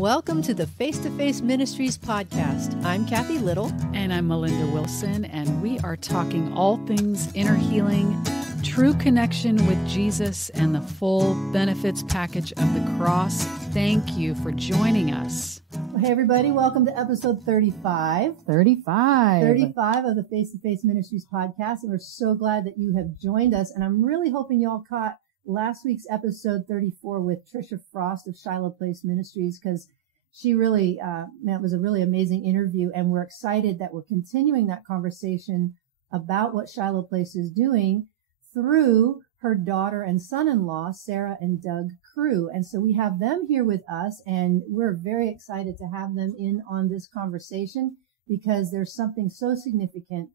Welcome to the Face-to-Face Ministries podcast. I'm Kathy Little. And I'm Melinda Wilson, and we are talking all things inner healing, true connection with Jesus, and the full benefits package of the cross. Thank you for joining us. Well, hey, everybody. Welcome to episode 35. 35 of the Face-to-Face Ministries podcast. And we're so glad that you have joined us. And I'm really hoping you all caught last week's episode 34 with Trisha Frost of Shiloh Place Ministries, because she really, it was a really amazing interview. And we're excited that we're continuing that conversation about what Shiloh Place is doing through her daughter and son-in-law, Sarah and Doug Crew. And so we have them here with us, and we're very excited to have them in on this conversation, because there's something so significant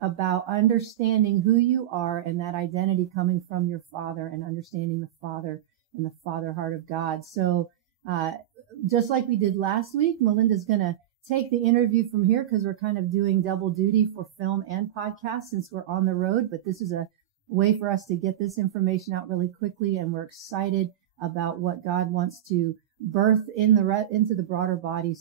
about understanding who you are and that identity coming from your Father, and understanding the Father and the Father heart of God. So just like we did last week, Melinda's going to take the interview from here, because we're kind of doing double duty for film and podcast since we're on the road. But this is a way for us to get this information out really quickly, and we're excited about what God wants to birth into the broader body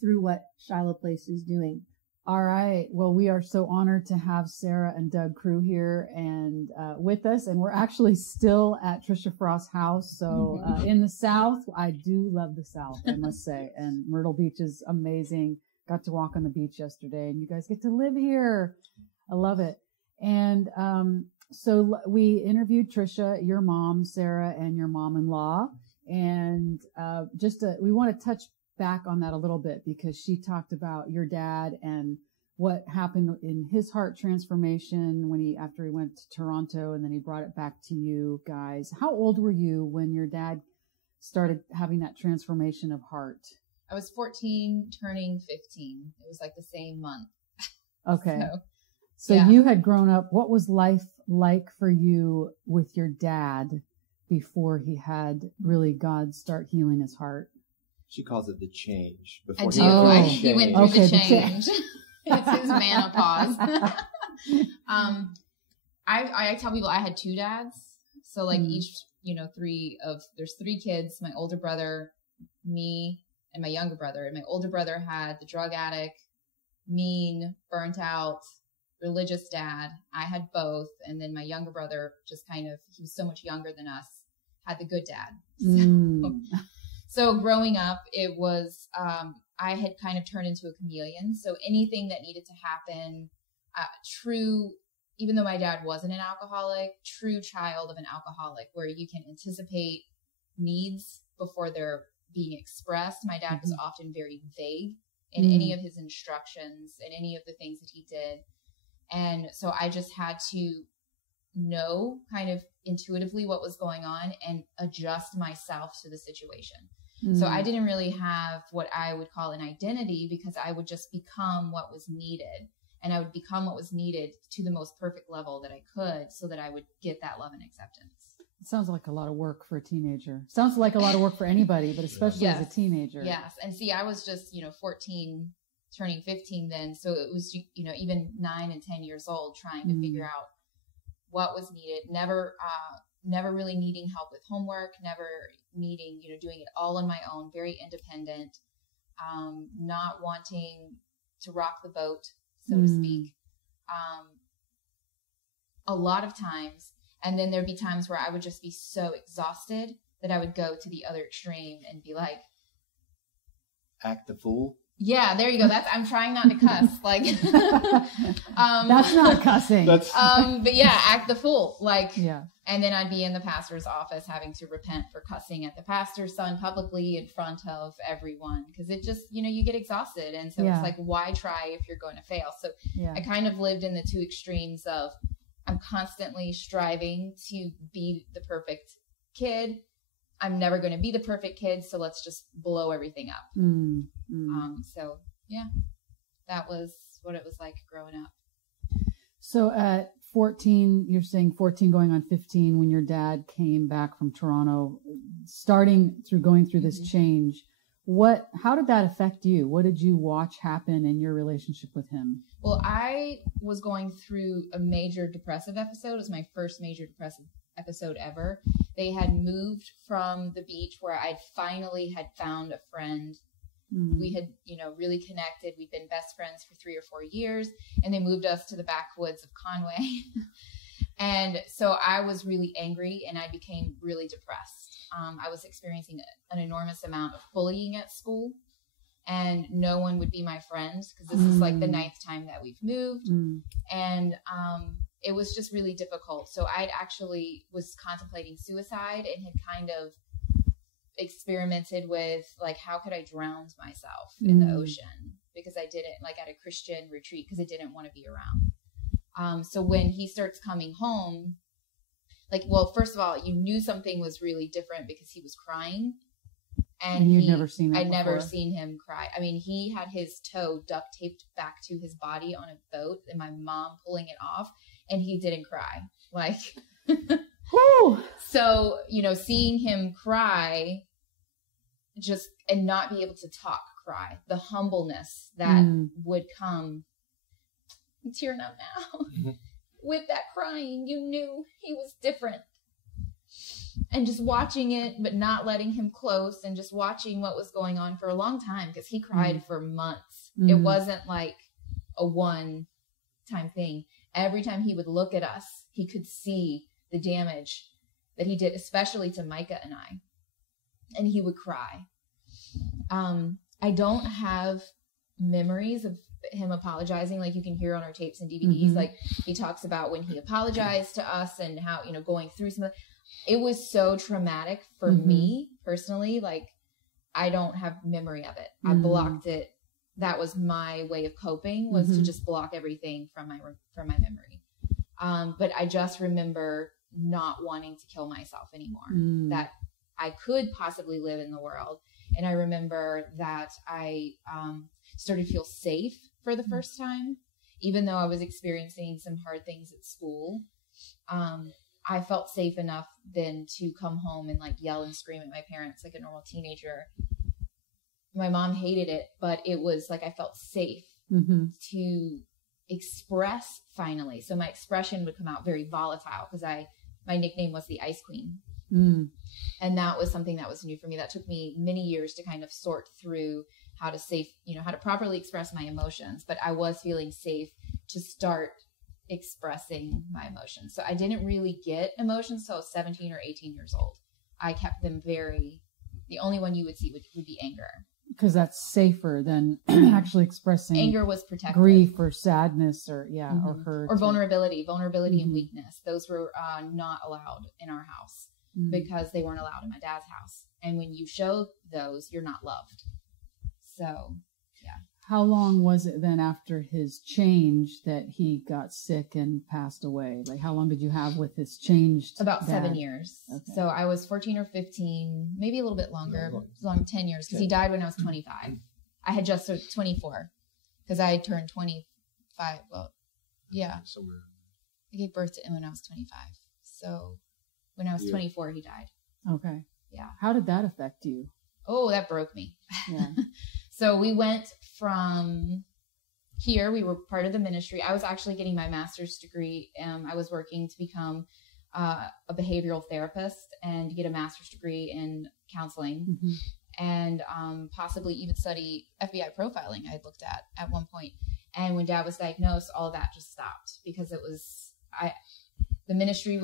through what Shiloh Place is doing. All right. Well, we are so honored to have Sarah and Doug Crew here and with us. And we're actually still at Trisha Frost's house. So in the South, I do love the South, I must say. And Myrtle Beach is amazing. Got to walk on the beach yesterday, and you guys get to live here. I love it. And so we interviewed Trisha, your mom, Sarah, and your mom-in-law. And we want to touch back on that a little bit, because she talked about your dad and what happened in his heart transformation after he went to Toronto, and then he brought it back to you guys. How old were you when your dad started having that transformation of heart? I was 14, turning 15. It was like the same month. Okay. So yeah. You had grown up. What was life like for you with your dad before he had really God start healing his heart? She calls it the change. I do. He went through the change. It's his menopause. I tell people I had two dads. So like each, there's three kids, my older brother, me, and my younger brother. And my older brother had the drug addict, mean, burnt out, religious dad. I had both. And then my younger brother he was so much younger than us, had the good dad. So growing up, it was, I had kind of turned into a chameleon. So anything that needed to happen, even though my dad wasn't an alcoholic, true child of an alcoholic, where you can anticipate needs before they're being expressed. My dad was often very vague in any of his instructions and any of the things that he did. And so I just had to know kind of intuitively what was going on and adjust myself to the situation. So I didn't really have what I would call an identity, because I would just become what was needed, and I would become what was needed to the most perfect level that I could, so that I would get that love and acceptance. It sounds like a lot of work for a teenager. Sounds like a lot of work for anybody, but especially as a teenager. Yes. And see, I was just, 14, turning 15 then. So it was, even 9 and 10 years old, trying to figure out what was needed. Never really needing help with homework, never needing, doing it all on my own, very independent, not wanting to rock the boat, so to speak. A lot of times. And then there'd be times where I would just be so exhausted that I would go to the other extreme and be like, act the fool. Yeah, there you go. I'm trying not to cuss. Like, that's not cussing. But yeah, act the fool. Like, yeah. And then I'd be in the pastor's office having to repent for cussing at the pastor's son publicly in front of everyone. Cause it just, you get exhausted. And so it's like, why try if you're going to fail? So I kind of lived in the two extremes of, I'm constantly striving to be the perfect kid. I'm never going to be the perfect kid, so let's just blow everything up. So yeah, that was what it was like growing up. So at 14, you're saying 14 going on 15, when your dad came back from Toronto, going through this change, how did that affect you? What did you watch happen in your relationship with him? Well, I was going through a major depressive episode. It was my first major depressive episode ever. They had moved from the beach where I finally had found a friend We had, really connected. We'd been best friends for 3 or 4 years, and they moved us to the backwoods of Conway. And so I was really angry, and I became really depressed. I was experiencing an enormous amount of bullying at school, and no one would be my friend because this is like the 9th time that we've moved. And it was just really difficult. So I actually was contemplating suicide and had kind of experimented with like, how could I drown myself in the ocean? Because I didn't, like, at a Christian retreat, because I didn't want to be around. So when he starts coming home, like, well, first of all, you knew something was really different because he was crying. And you'd never seen that I'd before. never seen him cry. I mean, he had his toe duct taped back to his body on a boat, and my mom pulling it off, and he didn't cry. Like, Whew. so, seeing him cry and not be able to talk, cry, the humbleness that would come. I'm tearing up now. With that crying, you knew he was different. And just watching it, but not letting him close, and just watching what was going on for a long time, because he cried for months. It wasn't like a one-time thing. Every time he would look at us, he could see the damage that he did, especially to Micah and I. And he would cry. I don't have memories of him apologizing, like you can hear on our tapes and DVDs. Like, he talks about when he apologized to us and how, going through some of it was so traumatic for me personally. Like, I don't have memory of it. I blocked it. That was my way of coping, was to just block everything from my memory. But I just remember not wanting to kill myself anymore, that I could possibly live in the world. And I remember that I started to feel safe for the first time, even though I was experiencing some hard things at school. I felt safe enough then to come home and like yell and scream at my parents like a normal teenager. My mom hated it, but it was like I felt safe to express finally. So my expression would come out very volatile, because my nickname was the Ice Queen. And that was something that was new for me. That took me many years to kind of sort through how to properly express my emotions. But I was feeling safe to start expressing my emotions. So I didn't really get emotions until I was 17 or 18 years old. I kept them the only one you would see would be anger. Because that's safer than actually expressing anger was protected. Grief or sadness or or hurt. Or vulnerability and weakness. Those were not allowed in our house because they weren't allowed in my dad's house. And when you show those, you're not loved. So, yeah. How long was it then after his change that he got sick and passed away? Like, how long did you have with his changed About dad? 7 years. Okay. So I was 14 or 15, maybe a little bit longer. Long 10 years, because he died when I was 25. I had just 24, because I had turned 25. Well, yeah. Somewhere. I gave birth to him when I was 25. So when I was 24, he died. Okay. Yeah. How did that affect you? Oh, that broke me. Yeah. So we went from here. We were part of the ministry. I was actually getting my master's degree. I was working to become a behavioral therapist and get a master's degree in counseling, and possibly even study FBI profiling. I had looked at one point. And when Dad was diagnosed, all of that just stopped, because the ministry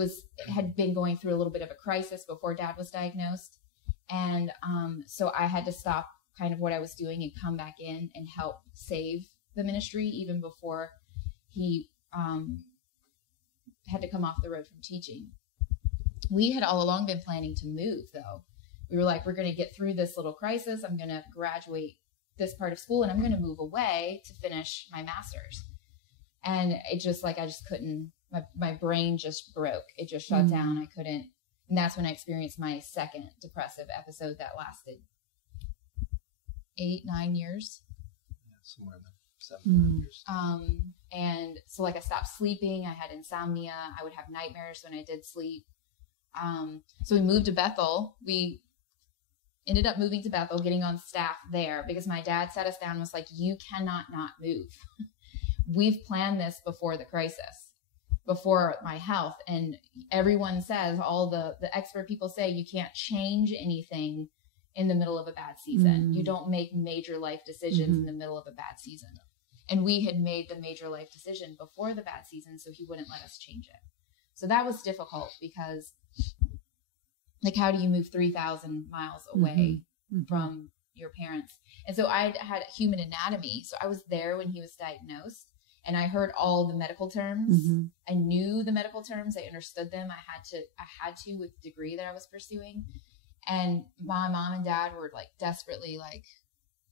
had been going through a little bit of a crisis before Dad was diagnosed. And so I had to stop kind of what I was doing and come back in and help save the ministry, even before he had to come off the road from teaching. We had all along been planning to move, though. We were like, we're going to get through this little crisis. I'm going to graduate this part of school, and I'm going to move away to finish my master's. And it just I just couldn't, my brain just broke. It just shut down. I couldn't. And that's when I experienced my second depressive episode that lasted 8-9 years. Yeah, somewhere in there, 7 years. And so I stopped sleeping. I had insomnia. I would have nightmares when I did sleep. So we moved to Bethel. We ended up moving to Bethel, getting on staff there, because my dad sat us down and was like, you cannot not move. We've planned this before the crisis, before my health. And everyone says, all the expert people say, you can't change anything in the middle of a bad season. You don't make major life decisions in the middle of a bad season. And we had made the major life decision before the bad season, so he wouldn't let us change it. So that was difficult because, like, how do you move 3,000 miles away from your parents? And so I had human anatomy. So I was there when he was diagnosed, and I heard all the medical terms. I knew the medical terms. I understood them. I had to with the degree that I was pursuing. And my mom and dad were like desperately like,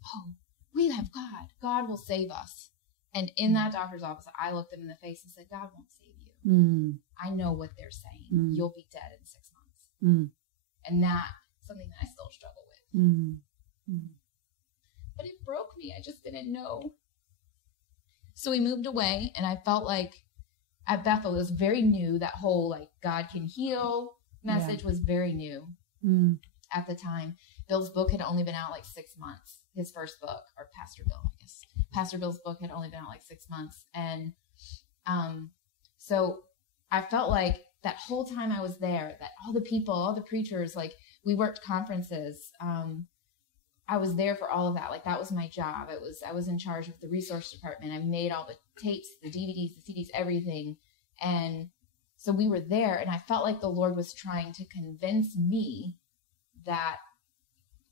oh, we have God. God will save us. And in that doctor's office, I looked them in the face and said, God won't save you. I know what they're saying. You'll be dead in 6 months. And that's something that I still struggle with. But it broke me. I just didn't know. So we moved away, and I felt like at Bethel, it was very new. That whole like God can heal message was very new at the time. Bill's book had only been out like 6 months. His first book, or Pastor Bill, I guess. Pastor Bill's book had only been out like 6 months. And so I felt like that whole time I was there, that all the people, all the preachers, like we worked conferences. I was there for all of that. Like that was my job. I was in charge of the resource department. I made all the tapes, the DVDs, the CDs, everything. And so we were there, and I felt like the Lord was trying to convince me that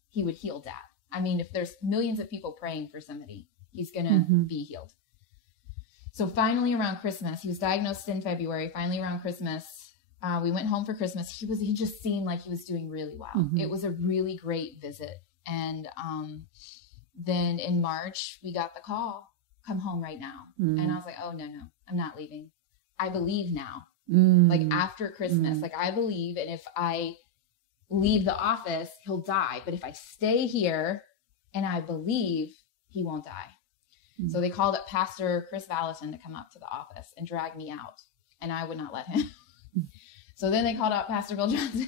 he would heal Dad. I mean, if there's millions of people praying for somebody, he's going to be healed. So finally around Christmas, he was diagnosed in February. Finally around Christmas, we went home for Christmas. He just seemed like he was doing really well. It was a really great visit. And then in March, we got the call, come home right now. And I was like, oh, no, I'm not leaving. I believe now. Like after Christmas, like I believe. And if I leave the office, he'll die. But if I stay here and I believe, he won't die. So they called up Pastor Chris Vallison to come up to the office and drag me out. And I would not let him. So then they called out Pastor Bill Johnson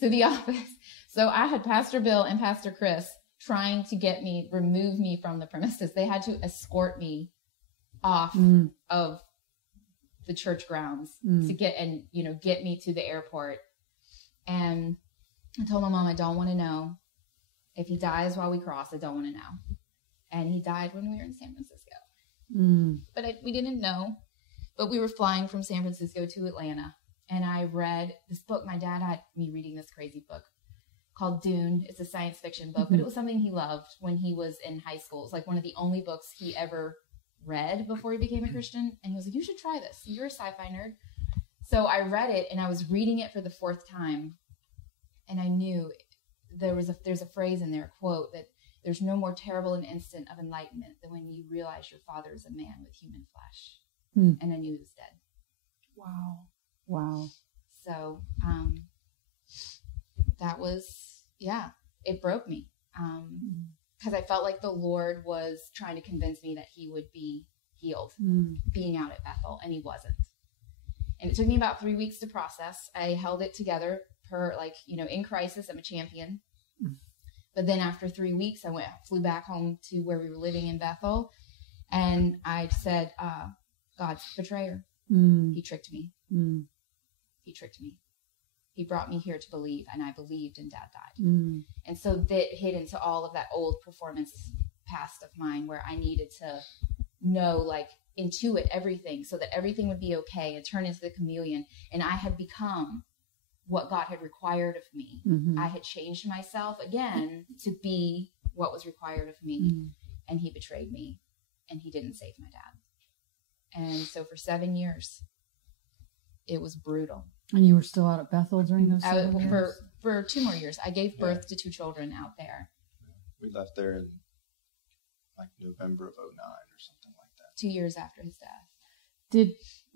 to the office. So I had Pastor Bill and Pastor Chris trying to remove me from the premises. They had to escort me off of the church grounds to get me to the airport. And I told my mom, I don't want to know. If he dies while we cross, I don't want to know. And he died when we were in San Francisco. But we didn't know. But we were flying from San Francisco to Atlanta. And I read this book. My dad had me reading this crazy book called Dune. It's a science fiction book, but it was something he loved when he was in high school. It's like one of the only books he ever read before he became a Christian. And he was like, you should try this. You're a sci-fi nerd. So I read it, and I was reading it for the 4th time. And I knew there's a phrase in there, a quote, that there's no more terrible an instant of enlightenment than when you realize your father is a man with human flesh. And I knew he was dead. Wow. So that was, it broke me. Because I felt like the Lord was trying to convince me that he would be healed being out at Bethel, and he wasn't. And it took me about 3 weeks to process. I held it together in crisis, I'm a champion. But then after 3 weeks, I flew back home to where we were living in Bethel. And I said, God's betrayer. He tricked me. He tricked me. He brought me here to believe, and I believed, and Dad died. And so that hit into all of that old performance past of mine where I needed to know, intuit everything so that everything would be okay and turn into the chameleon. And I had become what God had required of me. I had changed myself again to be what was required of me. And he betrayed me, and he didn't save my dad. And so for 7 years, it was brutal. And you were still out at Bethel during those 7 years? For 2 more years. I gave birth to 2 children out there. We left there in November of 2009 or something like that. 2 years after his death.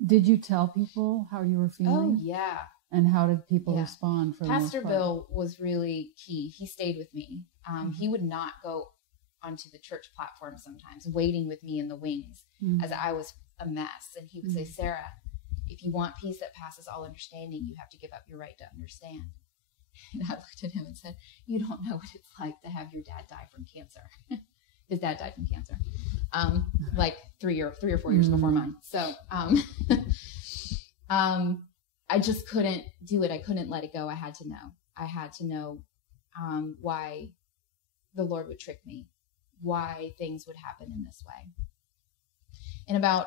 Did you tell people how you were feeling? Oh, yeah. And how did people respond? Pastor Bill was really key. He stayed with me. He would not go onto the church platform sometimes, waiting with me in the wings as I was a mess. And he would say, Sarah, if you want peace that passes all understanding, you have to give up your right to understand. And I looked at him and said, you don't know what it's like to have your dad die from cancer. His dad died from cancer, 3 or 4 years before mine. So I just couldn't do it. I couldn't let it go. I had to know. why the Lord would trick me, why things would happen in this way. And about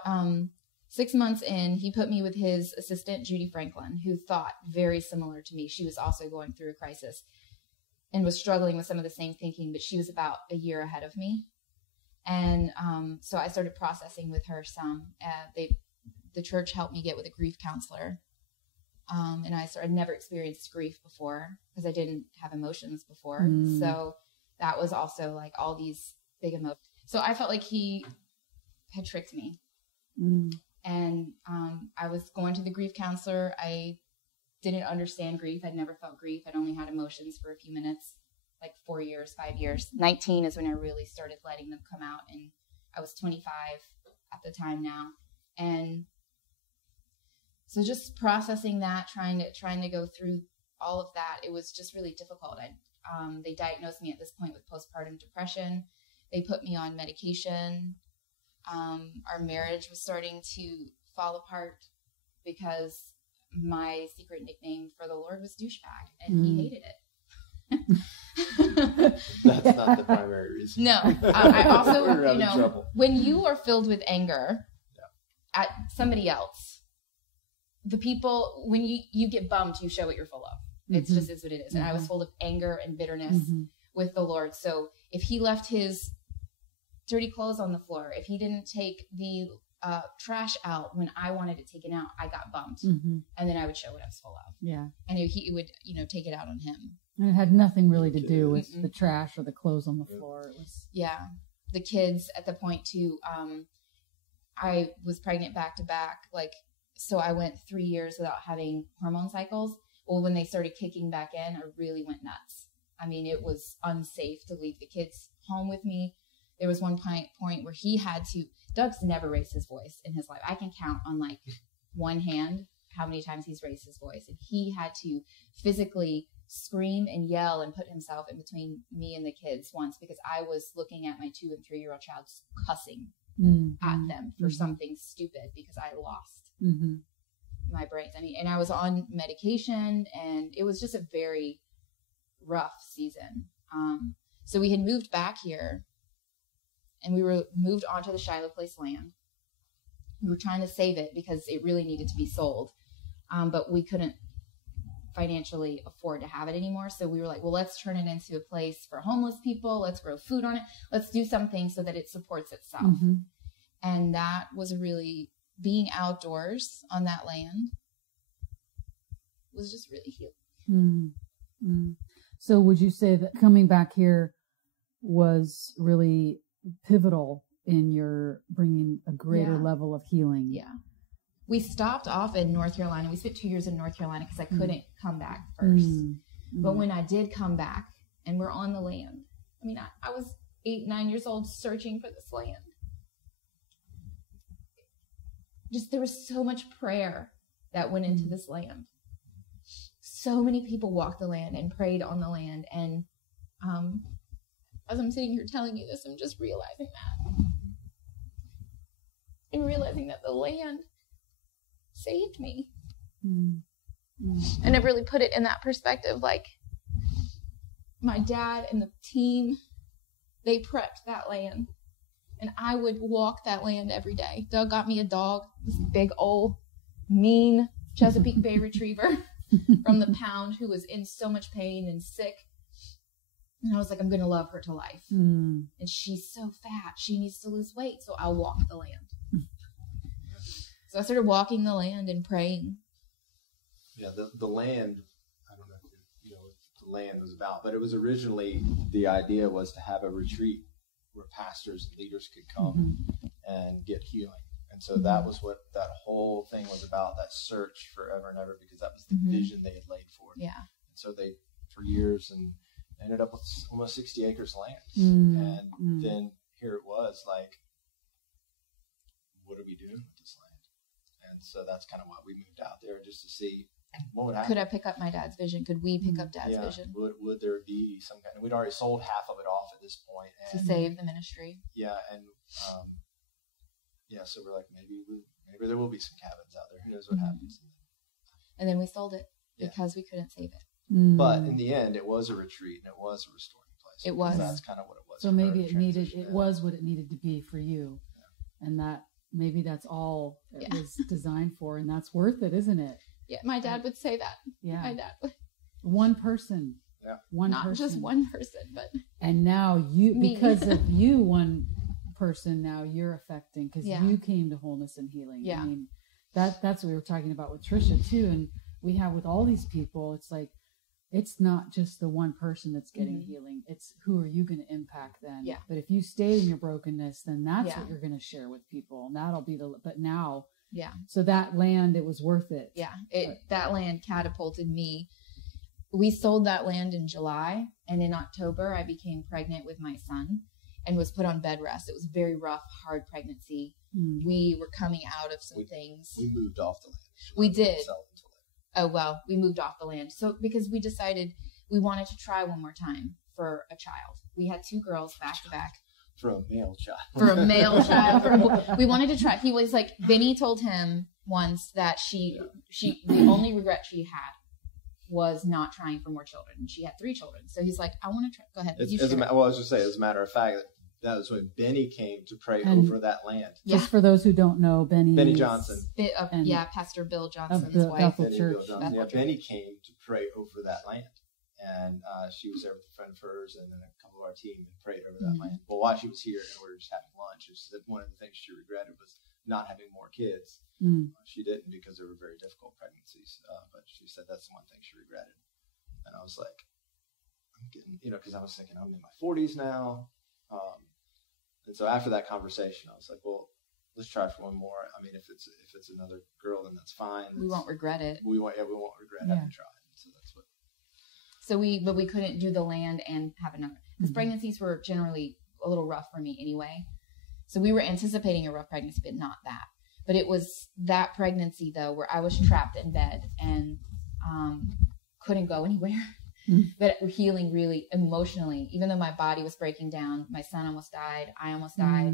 6 months in, he put me with his assistant, Judy Franklin, who thought very similar to me. She was also going through a crisis and was struggling with some of the same thinking, but she was about a year ahead of me. And so I started processing with her some. The church helped me get with a grief counselor. And I'd never experienced grief before because I didn't have emotions before. So that was also like all these big emotions. So I felt like he had tricked me. And I was going to the grief counselor. I didn't understand grief. I'd never felt grief. I'd only had emotions for a few minutes, like 4 years, 5 years. 19 is when I really started letting them come out. And I was 25 at the time now. And so just processing that, trying to go through all of that, it was just really difficult. They diagnosed me at this point with postpartum depression. They put me on medication. Our marriage was starting to fall apart because my secret nickname for the Lord was douchebag, and he hated it. That's not the primary reason. No. I also, when you are filled with anger at somebody else, the people, when you get bummed, you show what you're full of. It's just is what it is. And I was full of anger and bitterness with the Lord. So if he left his dirty clothes on the floor, if he didn't take the trash out when I wanted it taken out, I got bummed. And then I would show what I was full of. Yeah. And he would, take it out on him. And it had nothing really to do with the trash or the clothes on the floor. It was the kids at the point too. I was pregnant back to back, so I went 3 years without having hormone cycles. Well, when they started kicking back in, I really went nuts. I mean, it was unsafe to leave the kids home with me. There was one point where he had to, Doug's never raised his voice in his life. I can count on one hand how many times he's raised his voice. And he had to physically scream and yell and put himself in between me and the kids once because I was looking at my 2 and 3 year old child cussing at them for something stupid because I lost my brains. I mean, and I was on medication and it was just a very rough season. So we had moved back here and we were moved onto the Shiloh Place land. We were trying to save it because it really needed to be sold. But we couldn't financially afford to have it anymore. So we were like, well, let's turn it into a place for homeless people. Let's grow food on it. Let's do something so that it supports itself. And that was really, being outdoors on that land was just really healing. So would you say that coming back here was really pivotal in your bringing a greater level of healing? Yeah. We stopped off in North Carolina. We spent 2 years in North Carolina because I couldn't come back first. But when I did come back and we're on the land, I mean, I was 8, 9 years old searching for this land. Just there was so much prayer that went into this land. So many people walked the land and prayed on the land. And as I'm sitting here telling you this, I'm just realizing that. And realizing that the land saved me. And it really put it in that perspective, my dad and the team, they prepped that land. And I would walk that land every day. Doug got me a dog, this big old mean Chesapeake Bay Retriever from the pound who was in so much pain and sick. And I was like, I'm going to love her to life. And she's so fat. She needs to lose weight. So I'll walk the land. So I started walking the land and praying. Yeah, the land, I don't know if you know what the land was about, but it was originally, the idea was to have a retreat where pastors and leaders could come and get healing. And so that was what that whole thing was about, that search forever and ever, because that was the vision they had laid forth. Yeah. And so they, for years, and ended up with almost 60 acres of land. And then here it was what are we doing with this land? And so that's kind of why we moved out there, just to see what would happen. Could I pick up my dad's vision? Could we pick up dad's vision? Would there be some kind of, we'd already sold half of it off at this point. And, to save the ministry. Yeah. And, so we're like, maybe there will be some cabins out there. Who knows what happens. And then we sold it because we couldn't save it. But in the end, it was a retreat and it was a restoring place. It was. That's kind of what it was. So maybe it was what it needed to be for you. Yeah. And that maybe that's all it was designed for, and that's worth it, isn't it? Yeah, my dad would say that. Yeah. My dad would. One person. Yeah. Not just one person, but. And now because of you, one person, now you're affecting, because you came to wholeness and healing. Yeah. I mean, that's what we were talking about with Trisha too. And we have with all these people, it's like, it's not just the one person that's getting healing. It's who are you going to impact then? Yeah. But if you stay in your brokenness, then that's what you're going to share with people. And that'll be but now. Yeah. So that land, it was worth it. Yeah. That land catapulted me. We sold that land in July, and in October I became pregnant with my son and was put on bed rest. It was a very rough, hard pregnancy. We were coming out of some things. We moved off the land. We did. Oh, well, we moved off the land. So because we decided we wanted to try one more time for a child. We had 2 girls back to back. For a male child. For a male child. We wanted to try. He was like, Benny told him once that the only regret she had was not trying for more children. She had 3 children. So he's like, I want to try. Go ahead. I was just saying, as a matter of fact, that was when Benny came to pray over that land. Just for those who don't know, Benny Johnson. Pastor Bill Johnson's of wife. Benny came to pray over that land. And she was there with a friend of hers and then a couple of our team and prayed over that land. Well, while she was here and we were just having lunch, she said one of the things she regretted was not having more kids. She didn't, because they were very difficult pregnancies. But she said that's the one thing she regretted. And I was like, I'm getting, because I was thinking I'm in my 40s now. And so after that conversation, I was like, well, let's try for one more. I mean, if it's another girl, then that's fine. We won't regret it. We won't regret having tried. So that's what. So we couldn't do the land and have another, because pregnancies were generally a little rough for me anyway. So we were anticipating a rough pregnancy, but not that. But it was that pregnancy though, where I was trapped in bed and couldn't go anywhere. But healing really emotionally, even though my body was breaking down, my son almost died, I almost died,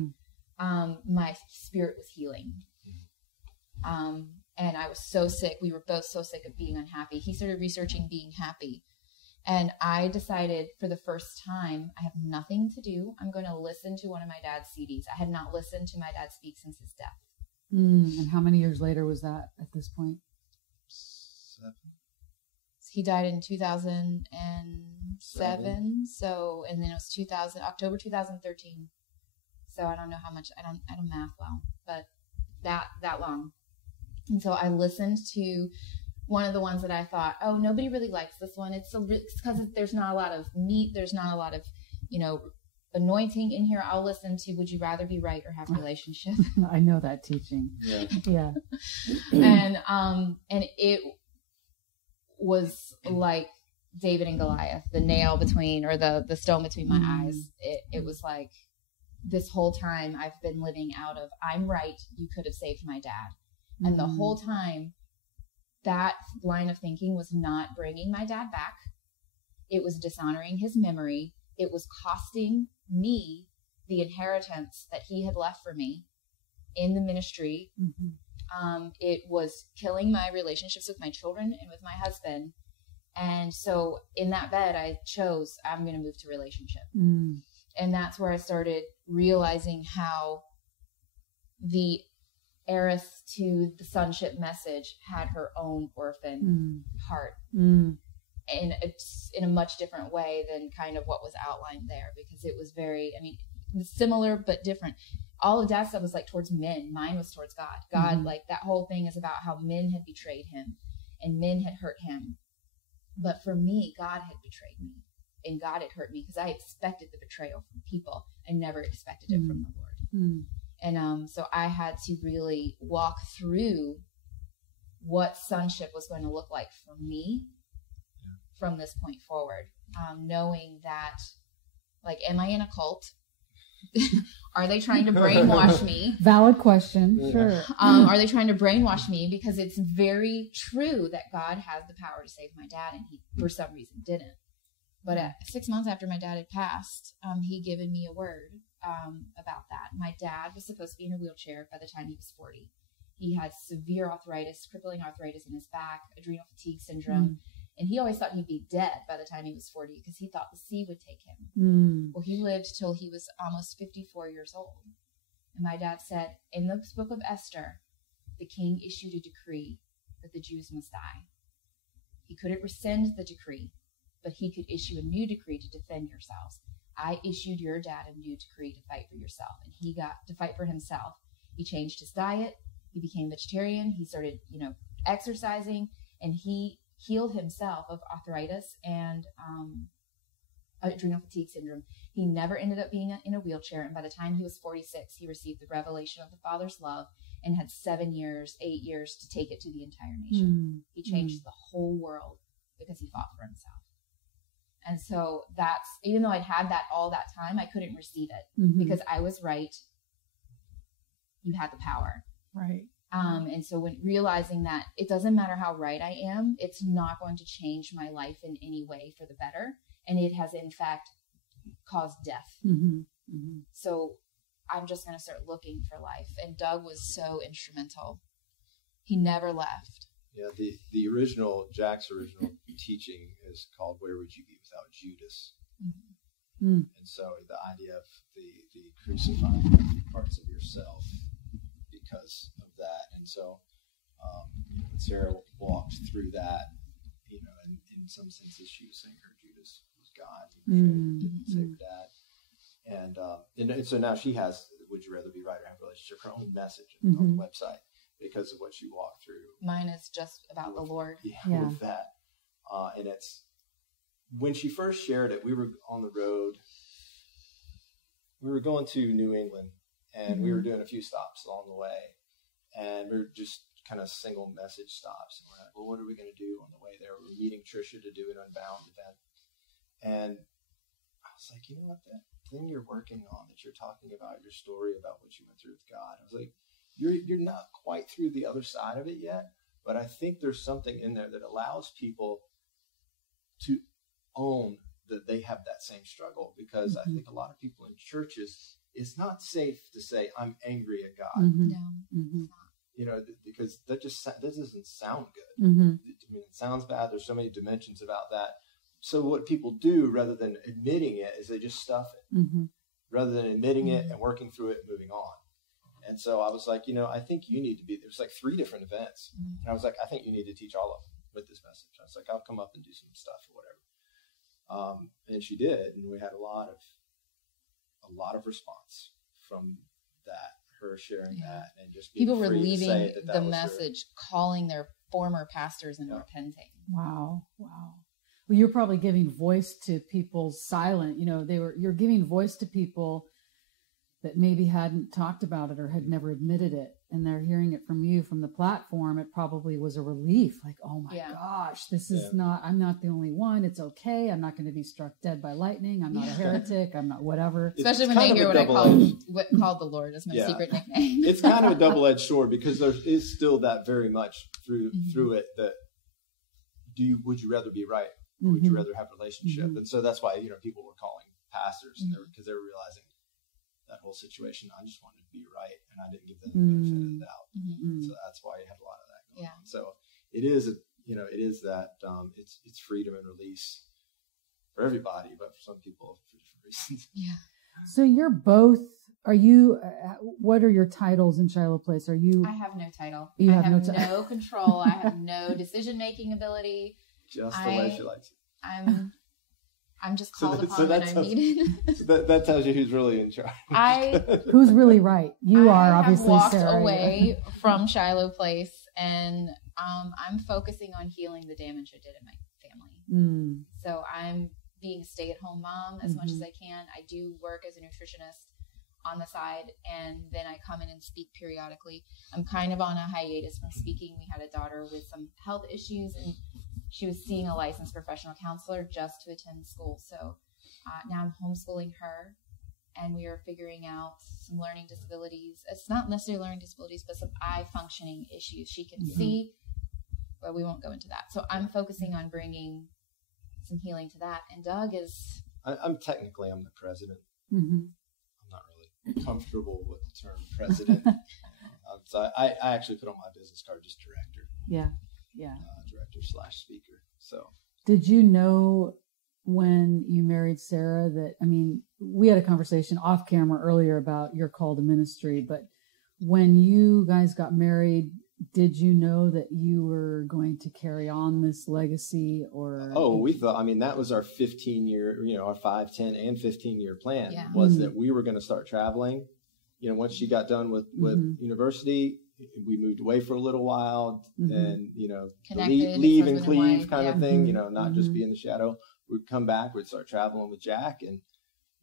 my spirit was healing. And I was so sick. We were both so sick of being unhappy. He started researching being happy. And I decided for the first time, I have nothing to do. I'm going to listen to one of my dad's CDs. I had not listened to my dad speak since his death. And how many years later was that at this point? 7. He died in 2007. So, and then it was October 2013. So I don't know how much, I don't math well, but that long. And so I listened to one of the ones that I thought, oh, nobody really likes this one. It's because there's not a lot of meat. There's not a lot of, anointing in here. I'll listen to Would You Rather Be Right or Have a Relationship? I know that teaching. Yeah. And it was like David and Goliath, the nail between, or the stone between my eyes. It was like, this whole time I've been living out of, I'm right, you could have saved my dad. And the whole time, that line of thinking was not bringing my dad back. It was dishonoring his memory. It was costing me the inheritance that he had left for me in the ministry. It was killing my relationships with my children and with my husband. And so in that bed, I chose, I'm going to move to relationship. And that's where I started realizing how the heiress to the sonship message had her own orphan heart in a much different way than kind of what was outlined there, because it was very, similar but different. All of Dad's stuff was like towards men. Mine was towards God. Like that whole thing is about how men had betrayed him and men had hurt him. But for me, God had betrayed me and God had hurt me, because I expected the betrayal from people. I never expected it from the Lord. And so I had to really walk through what sonship was going to look like for me from this point forward, knowing that, like, am I in a cult? Are they trying to brainwash me? Valid question. Sure. Are they trying to brainwash me? Because it's very true that God has the power to save my dad, and he, for some reason, didn't. But 6 months after my dad had passed, he given me a word about that. My dad was supposed to be in a wheelchair by the time he was 40. He had severe arthritis, crippling arthritis in his back, adrenal fatigue syndrome, And he always thought he'd be dead by the time he was 40 because he thought the sea would take him. Well, he lived till he was almost 54 years old. And my dad said, in the book of Esther, the king issued a decree that the Jews must die. He couldn't rescind the decree, but he could issue a new decree to defend yourselves. I issued your dad a new decree to fight for yourself. And he got to fight for himself. He changed his diet. He became vegetarian. He started, exercising, and he healed himself of arthritis and adrenal fatigue syndrome. He never ended up being in a wheelchair. And by the time he was 46, he received the revelation of the Father's love and had 8 years to take it to the entire nation. He changed the whole world because he fought for himself. And so that's, even though I'd had that all that time, I couldn't receive it because I was right. You had the power. Right. And so when realizing that it doesn't matter how right I am, it's not going to change my life in any way for the better. And it has in fact caused death. So I'm just going to start looking for life. And Doug was so instrumental. He never left. Yeah, Jack's original teaching is called "Where Would You Be Without Judas?" And so the idea of the crucifying parts of yourself because of that. And so Sarah walked through that, and in some senses she was saying her Judas was God. Didn't save her dad. And so now she has "Would You Rather Be Right or Have a Relationship?" her own message on the website because of what she walked through. Mine is just about the Lord. Yeah. With that. And it's, when she first shared it, we were on the road. We were going to New England, and we were doing a few stops along the way. And we were just kind of single message stops. And we're like, well, what are we going to do on the way there? We're meeting Trisha to do an Unbound event. And I was like, you know what, that thing you're working on that you're talking about, your story about what you went through with God, I was like, you're not quite through the other side of it yet, but I think there's something in there that allows people to own that they have that same struggle, because I think a lot of people in churches, it's not safe to say, I'm angry at God. No. Because that doesn't sound good. I mean, it sounds bad. There's so many dimensions about that. So what people do, rather than admitting it, is they just stuff it, rather than admitting it and working through it and moving on. And so I was like, I think you need to be, there's like 3 different events. And I was like, I think you need to teach all of them with this message. I was like, I'll come up and do some stuff or whatever. And she did. And we had a lot of response from that, her sharing that, and just being people were free to leaving say that the message, calling their former pastors and repenting. Wow. Well, you're probably giving voice to people's silent, you're giving voice to people that maybe hadn't talked about it or had never admitted it. And they're hearing it from you, from the platform. It probably was a relief. Like, oh my gosh, this is I'm not the only one. It's okay. I'm not going to be struck dead by lightning. I'm not a heretic. I'm not whatever. Especially when they hear what I called the Lord as my secret nickname. It's kind of a double-edged sword, because there is still that very much through it that would you rather be right? Or would you rather have a relationship? And so that's why, people were calling pastors because they were realizing that whole situation. I just wanted to be right, and I didn't give them the benefit of the doubt. So that's why you had a lot of that going on. So it is, it is that it's freedom and release for everybody, but for some people for different reasons. Yeah. So you're both. Are you? What are your titles in Shiloh Place? Are you? I have no title. You I have no control. I have no decision-making ability. Just the way she likes it. I'm just called upon when I'm needed. So that tells you who's really in charge. Who's really right? You are, obviously, walked Sarah. Away from Shiloh Place, and I'm focusing on healing the damage I did in my family. So I'm being a stay-at-home mom as much as I can. I do work as a nutritionist on the side, and then I come in and speak periodically. I'm kind of on a hiatus from speaking. We had a daughter with some health issues, and she was seeing a licensed professional counselor just to attend school. So now I'm homeschooling her, and we are figuring out some learning disabilities. It's not necessarily learning disabilities, but some eye functioning issues she can see, but we won't go into that. So I'm focusing on bringing some healing to that. And Doug is... I'm the president. I'm not really comfortable with the term president. So I actually put on my business card just director. Yeah. Director/speaker. So Did you know when you married Sarah that, I mean, we had a conversation off camera earlier about your call to ministry, but when you guys got married, did you know that you were going to carry on this legacy or? Oh, we thought, I mean, that was our 15-year, our 5, 10 and 15-year plan was that we were going to start traveling. Once she got done with university, we moved away for a little while and, leave and cleave kind of thing, not just be in the shadow. We'd come back, we'd start traveling with Jack and,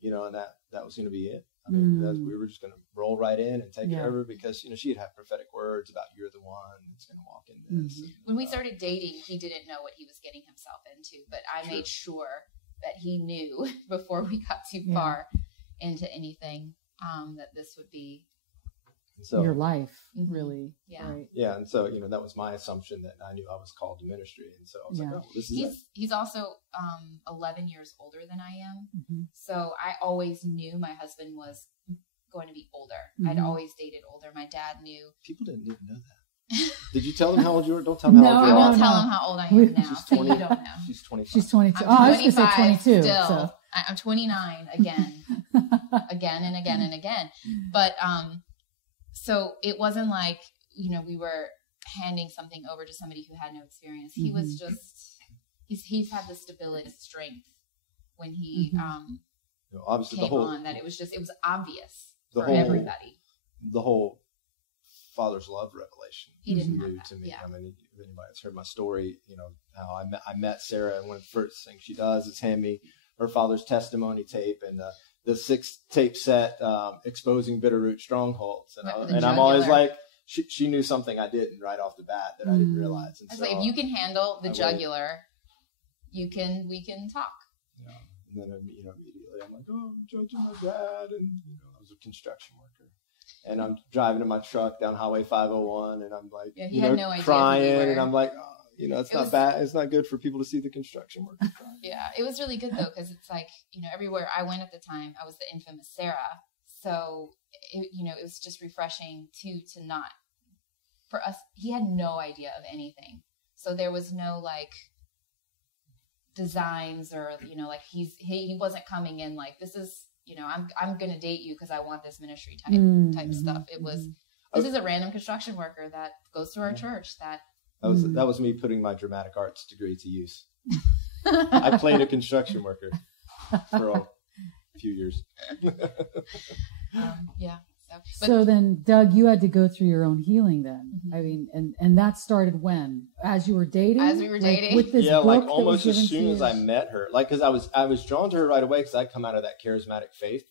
and that was going to be it. I mean, we were just going to roll right in and take care of her because, she'd have prophetic words about you're the one that's going to walk in this. When we started dating, he didn't know what he was getting himself into, but I made sure that he knew before we got too far into anything, that this would be your life, really. Yeah. Right. Yeah. And so, that was my assumption that I knew I was called to ministry. And so I was like, oh, this is it. He's also 11 years older than I am. So I always knew my husband was going to be older. I'd always dated older. My dad knew. People didn't even know that. Did you tell them how old you were? Don't tell them how old you are. I won't tell him how old I am now. She's 20. So you don't know. She's 25. She's 22. I was going to say 22. Still. So. I'm 29 again, again and again and again. But, so it wasn't like, we were handing something over to somebody who had no experience. He was just, he's had the stability, strength when he, obviously came on that it was obvious for everybody. The whole Father's love revelation. He didn't new have to me. Yeah. I mean, if anybody's heard my story, how I met Sarah, and one of the first things she does is hand me her father's testimony tape and the 6 tape set, exposing Bitterroot strongholds. And I'm always like, she knew something I didn't right off the bat that I didn't realize. And I was like, if you can handle the jugular, we can talk. Yeah. And then, immediately I'm like, oh, I'm judging my dad. And, I was a construction worker. And I'm driving in my truck down Highway 501 and I'm like, he had no idea crying. And I'm like, oh, it's not bad. It's not good for people to see the construction workers crying. Yeah, it was really good though, because it's like, everywhere I went at the time, I was the infamous Sarah. So, it was just refreshing to not, for us, he had no idea of anything. So there was no like designs or, like he wasn't coming in like, this is, I'm going to date you because I want this ministry type stuff. It was, this is a random construction worker that goes to our church that was me putting my dramatic arts degree to use. I played a construction worker for a few years. Yeah. So then, Doug, you had to go through your own healing then. I mean, and that started when? As you were dating? As we were dating. With this book like almost as soon as I met her. Like, because I was drawn to her right away because I'd come out of that charismatic faith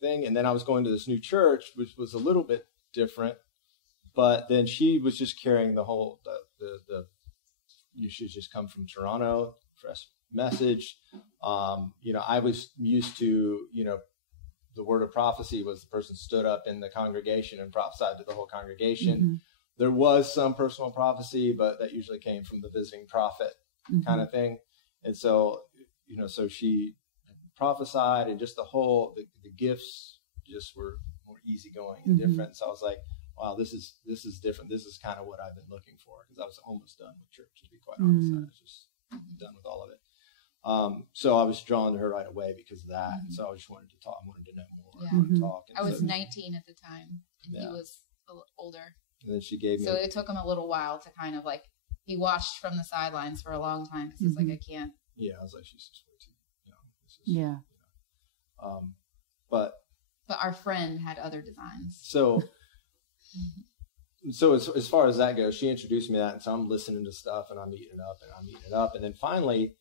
thing. And then I was going to this new church, which was a little bit different. But then she was just carrying the whole, the you should just come from Toronto, fresh message. I was used to, the word of prophecy was the person stood up in the congregation and prophesied to the whole congregation. There was some personal prophecy, but that usually came from the visiting prophet kind of thing. And so, so she prophesied and just the gifts just were more easygoing and different. So I was like, wow, this is different. This is kind of what I've been looking for because I was almost done with church, to be quite honest. I was just done with all of it. So I was drawn to her right away because of that. And so I just wanted to talk. I wanted to know more. Yeah. I wanted to talk. And I was 19 at the time, and he was a little older. And then she gave me. So it took him a little while to kind of like, he watched from the sidelines for a long time because he's like, I can't. Yeah, I was like, she's just way too young. But our friend had other designs. So as far as that goes, she introduced me to that, and so I'm listening to stuff, and I'm eating it up, and then finally,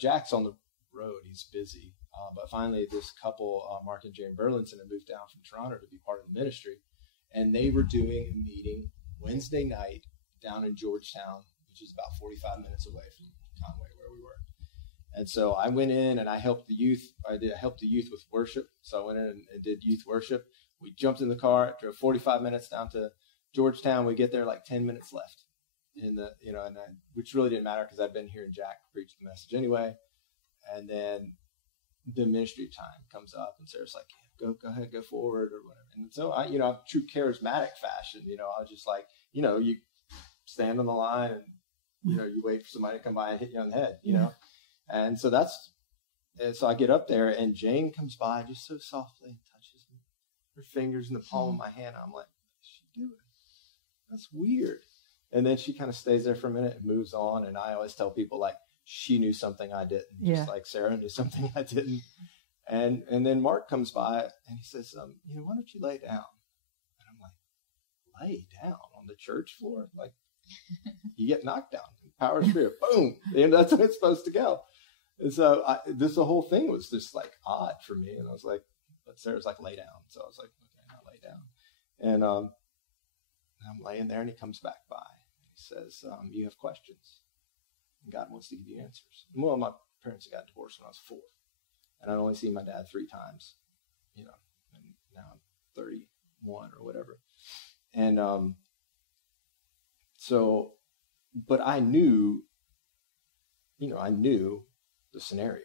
Jack's on the road; he's busy. But finally, this couple, Mark and Jane Burlinson, had moved down from Toronto to be part of the ministry, and they were doing a meeting Wednesday night down in Georgetown, which is about 45 minutes away from Conway, where we were. And so I went in and I helped the youth. I helped the youth with worship. So I went in and did youth worship. We jumped in the car, drove 45 minutes down to Georgetown. We get there like 10 minutes left which really didn't matter because I'd been hearing Jack preach the message anyway. And then the ministry time comes up and Sarah's like, go ahead, go forward or whatever. And so I, true charismatic fashion, I was just like, you stand on the line and you wait for somebody to come by and hit you on the head, you know? And so so I get up there and Jane comes by just so softly and touches her fingers in the palm of my hand. I'm like, what's she doing? That's weird. And then she kind of stays there for a minute and moves on. And I always tell people, like, she knew something I didn't, just like Sarah knew something I didn't. And then Mark comes by and he says, why don't you lay down? And I'm like, lay down on the church floor? Like, you get knocked down. Power of spirit, boom. And that's where it's supposed to go. And so the whole thing was just like odd for me. And I was like, but Sarah's like, lay down. So I was like, okay, I'll lay down. And I'm laying there and he comes back by. And he says, you have questions. And God wants to give you answers. Well, my parents got divorced when I was 4. And I'd only seen my dad 3 times, and now I'm 31 or whatever. And but I knew the scenario.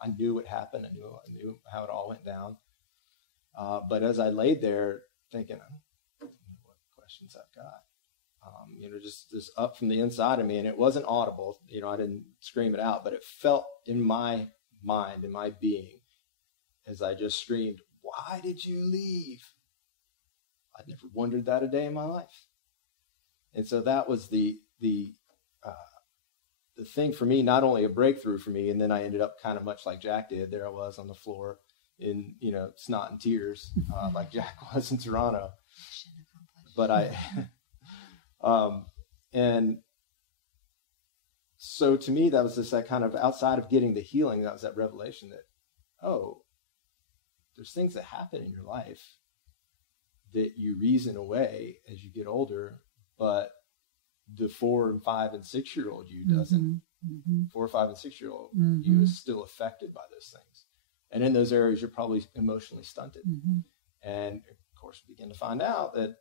I knew what happened. I knew how it all went down. But as I laid there thinking, I don't know what questions I've got, just this up from the inside of me, and it wasn't audible. I didn't scream it out, but it felt in my mind, in my being, as I just screamed, why did you leave? I'd never wondered that a day in my life. And so that was the thing for me, not only a breakthrough for me, and then I ended up kind of much like Jack did. There I was on the floor in, snot and tears, like Jack was in Toronto. But and so to me, that was just that kind of, outside of getting the healing, that was that revelation that, there's things that happen in your life that you reason away as you get older, but the 4 and 5 and 6-year-old you doesn't. 4, 5, and 6-year-old you is still affected by those things. And in those areas, you're probably emotionally stunted. And of course, we begin to find out that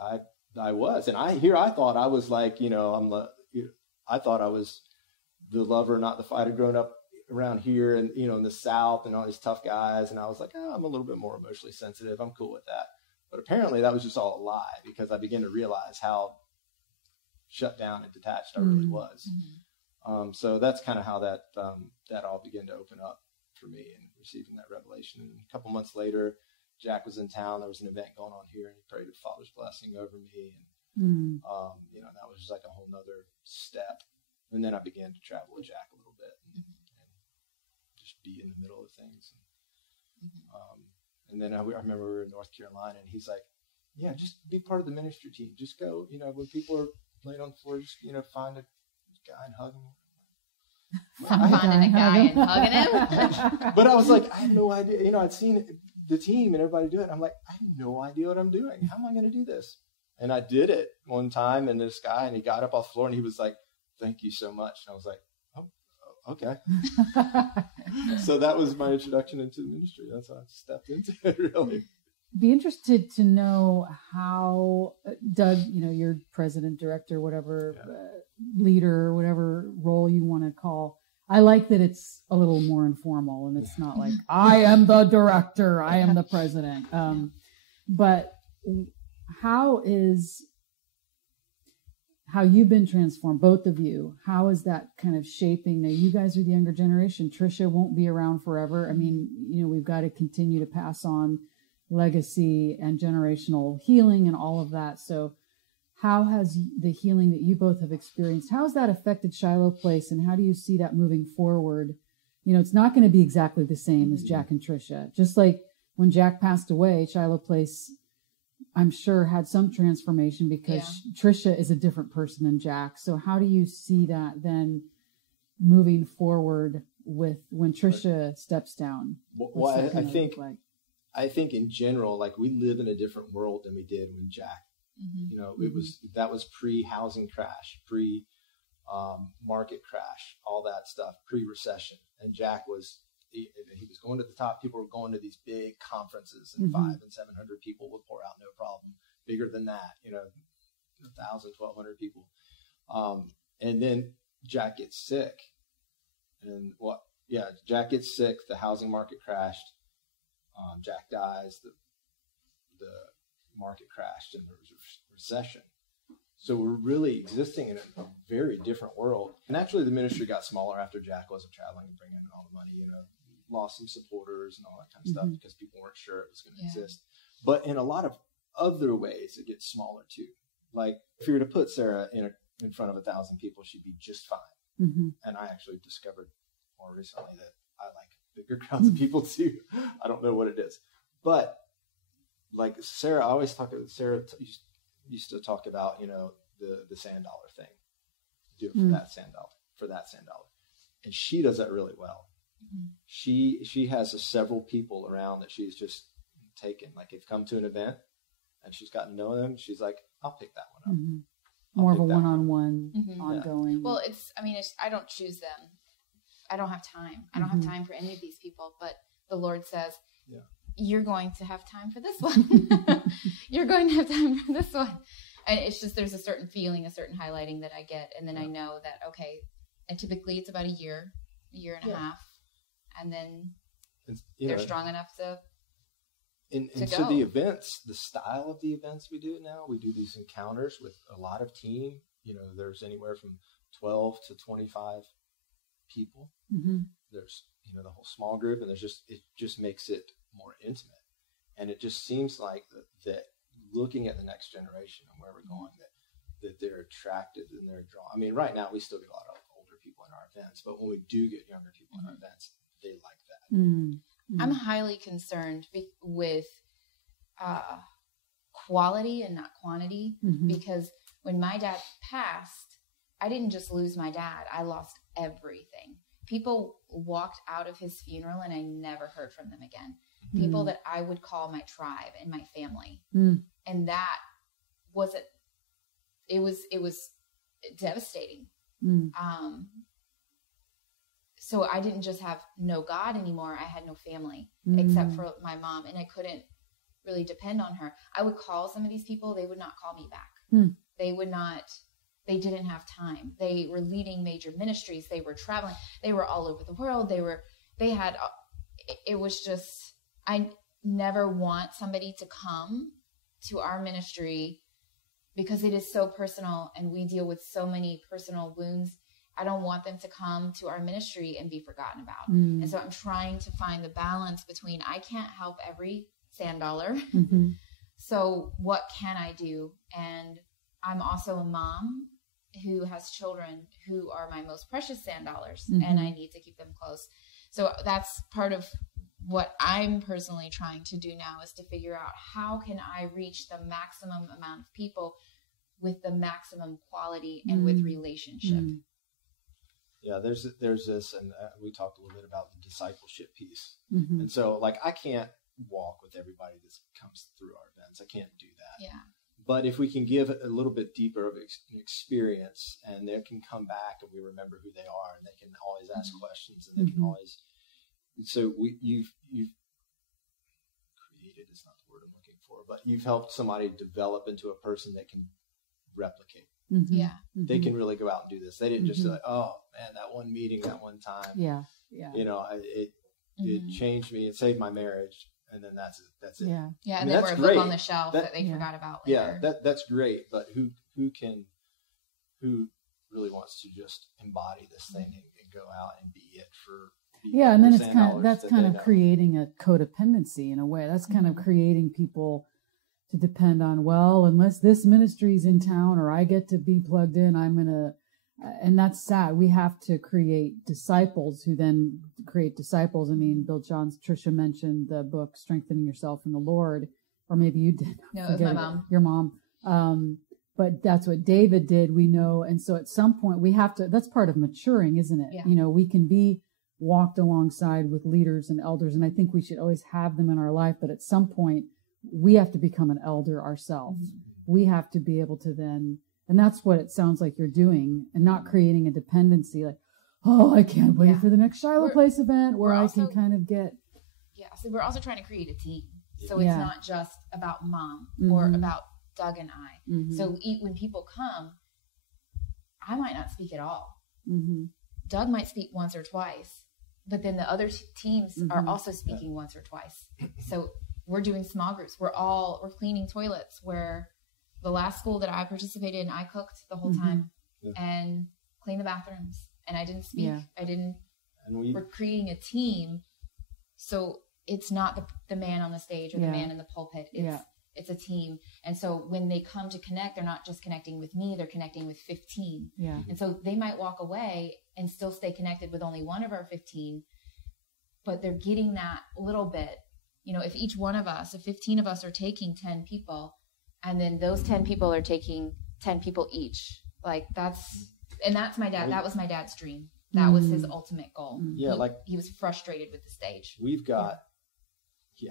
I was, and I thought I was like, I thought I was the lover, not the fighter, growing up around here and, in the South and all these tough guys. And I was like, I'm a little bit more emotionally sensitive. I'm cool with that. But apparently that was just all a lie, because I began to realize how shut down and detached I really was. So that's kind of how that all began to open up for me and receiving that revelation. And a couple months later, Jack was in town. There was an event going on here, and he prayed the Father's blessing over me. And, that was just like a whole nother step. And then I began to travel with Jack a little bit and just be in the middle of things. And then I remember we were in North Carolina, and he's like, yeah, just be part of the ministry team. Just go, when people are laying on the floor, just, find a guy and hug him. Finding a guy and hugging him. But I was like, I had no idea. I'd seen the team and everybody do it. I'm like, I have no idea what I'm doing. How am I going to do this? And I did it one time, and this guy, and he got up off the floor, and he was like, thank you so much. And I was like, oh, okay. So that was my introduction into the ministry. That's how I stepped into it, really. Be interested to know how, Doug, you're president, director, whatever, leader, whatever role you want to call. I like that it's a little more informal, and it's not like, I am the director, I am the president. But how you've been transformed, both of you, how is that kind of shaping? Now, you guys are the younger generation. Trisha won't be around forever. I mean, we've got to continue to pass on legacy and generational healing and all of that. So how has the healing that you both have experienced, how has that affected Shiloh Place, and how do you see that moving forward? It's not going to be exactly the same as Jack and Trisha. Just like when Jack passed away, Shiloh Place, I'm sure, had some transformation because Trisha is a different person than Jack. So how do you see that then moving forward with when Trisha steps down? Well, I think in general, like, we live in a different world than we did when Jack, that was pre-housing crash, pre-market crash, all that stuff, pre-recession. And Jack was, he was going to the top. People were going to these big conferences, and 500 and 700 people would pour out no problem. Bigger than that, 1,000, 1,200 people. And then Jack gets sick, and Jack gets sick. The housing market crashed. Jack dies. The market crashed, and there was a recession. So we're really existing in a very different world. And actually the ministry got smaller after Jack wasn't traveling and bringing in all the money, lost some supporters and all that kind of stuff because people weren't sure it was going to exist. But in a lot of other ways, it gets smaller too. Like if you were to put Sarah in front of 1,000 people, she'd be just fine. And I actually discovered more recently that I like bigger crowds of people too. I don't know what it is, but like Sarah, I always talk about Sarah used to talk about, the sand dollar thing, do it for that sand dollar. And she does that really well. She has several people around that she's just taken, like if come to an event and she's gotten to know them, she's like, I'll pick that one up. More of a one-on-one ongoing. Yeah. Well, I don't choose them. I don't have time. I don't have time for any of these people, but the Lord says, you're going to have time for this one. You're going to have time for this one. And it's just, there's a certain feeling, a certain highlighting that I get. And then I know that, okay, and typically it's about a year and a half. And then they're strong enough to so the events, the style of the events we do now, we do these encounters with a lot of team. There's anywhere from 12 to 25 people. There's, the whole small group, and it just makes it more intimate. And it just seems like that looking at the next generation and where we're going, that they're attracted and they're drawn. I mean, right now we still get a lot of older people in our events, but when we do get younger people in our events, they like that. I'm highly concerned with quality and not quantity, because when my dad passed, I didn't just lose my dad. I lost everything. People walked out of his funeral and I never heard from them again. People that I would call my tribe and my family. And that it was devastating. So I didn't just have no God anymore. I had no family except for my mom, and I couldn't really depend on her. I would call some of these people. They would not call me back. They didn't have time. They were leading major ministries. They were traveling. They were all over the world. It was just, I never want somebody to come to our ministry because it is so personal and we deal with so many personal wounds. I don't want them to come to our ministry and be forgotten about. And so I'm trying to find the balance between, I can't help every sand dollar. So what can I do? And I'm also a mom who has children who are my most precious sand dollars, and I need to keep them close. So that's part of what I'm personally trying to do now, is to figure out how can I reach the maximum amount of people with the maximum quality and with relationship. Yeah, there's this, and we talked a little bit about the discipleship piece. And so, like, I can't walk with everybody that comes through our events. I can't do that. Yeah. But if we can give a little bit deeper of an experience, and they can come back and we remember who they are, and they can always ask questions, and they can always. So you've created is not the word I'm looking for, but you've helped somebody develop into a person that can replicate. Yeah. They can really go out and do this. They didn't just say, like, oh man, that one meeting, that one time. Yeah. It changed me. It saved my marriage. And then that's it. Yeah. Yeah. And then we're a book on the shelf that they forgot about later. Yeah. That's great. But who really wants to just embody this thing and go out and be it for. Yeah. And then that's kind of creating a codependency in a way. That's kind of creating people to depend on, well, unless this ministry's in town or I get to be plugged in, I'm going to, and that's sad. We have to create disciples who then create disciples. I mean, Bill Johns, Trisha mentioned the book, Strengthening Yourself in the Lord, or maybe you did. No, it was my mom. Your mom. But that's what David did, we know. And so at some point we have to, that's part of maturing, isn't it? Yeah. We can be walked alongside with leaders and elders. And I think we should always have them in our life. But at some point we have to become an elder ourselves. We have to be able to then, and that's what it sounds like you're doing, and not creating a dependency like, oh, I can't wait for the next Shiloh Place event where I can kind of get. Yeah. So we're also trying to create a team. So it's not just about mom or about Doug and I. So when people come, I might not speak at all. Doug might speak once or twice, but then the other teams are also speaking once or twice. So we're doing small groups. We're cleaning toilets. We're the last school that I participated in, I cooked the whole time and cleaned the bathrooms, and I didn't speak. We're creating a team. So it's not the man on the stage or the man in the pulpit. It's a team. And so when they come to connect, they're not just connecting with me, they're connecting with 15. Yeah. And so they might walk away and still stay connected with only one of our 15, but they're getting that little bit. You know, if each one of us, if 15 of us are taking 10 people, and then those 10 people are taking 10 people each, like that's my dad. That was my dad's dream. That was his ultimate goal. Yeah. He was frustrated with the stage. We've got, he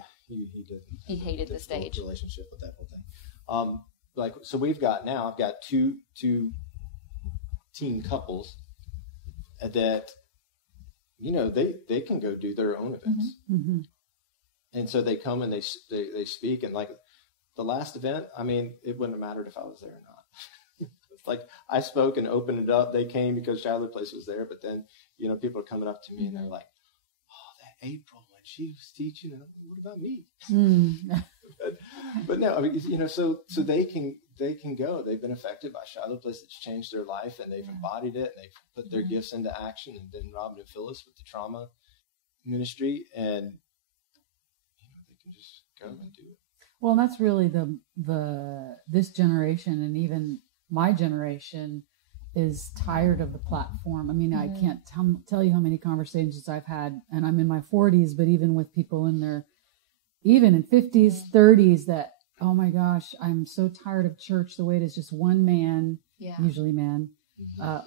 did. He hated the stage. Relationship with that whole thing. So I've got two teen couples that, you know, they can go do their own events. Mm-hmm. And so they come and they speak, and like the last event, I mean, it wouldn't have mattered if I was there or not. It's like I spoke and opened it up. They came because Shiloh Place was there, but then, you know, people are coming up to me and they're like, "Oh, that April when she was teaching, and what about me?" but no, I mean, you know, so they can go. They've been affected by Shiloh Place. It's changed their life, and they've embodied it, and they've put their gifts into action. And then Robin and Phyllis with the trauma ministry, and just go and do it. Well, that's really this generation, and even my generation is tired of the platform. I mean, I can't tell you how many conversations I've had, and I'm in my 40s, but even with people in their, even in 50s, 30s, that, oh my gosh, I'm so tired of church the way it is, just one man, usually man,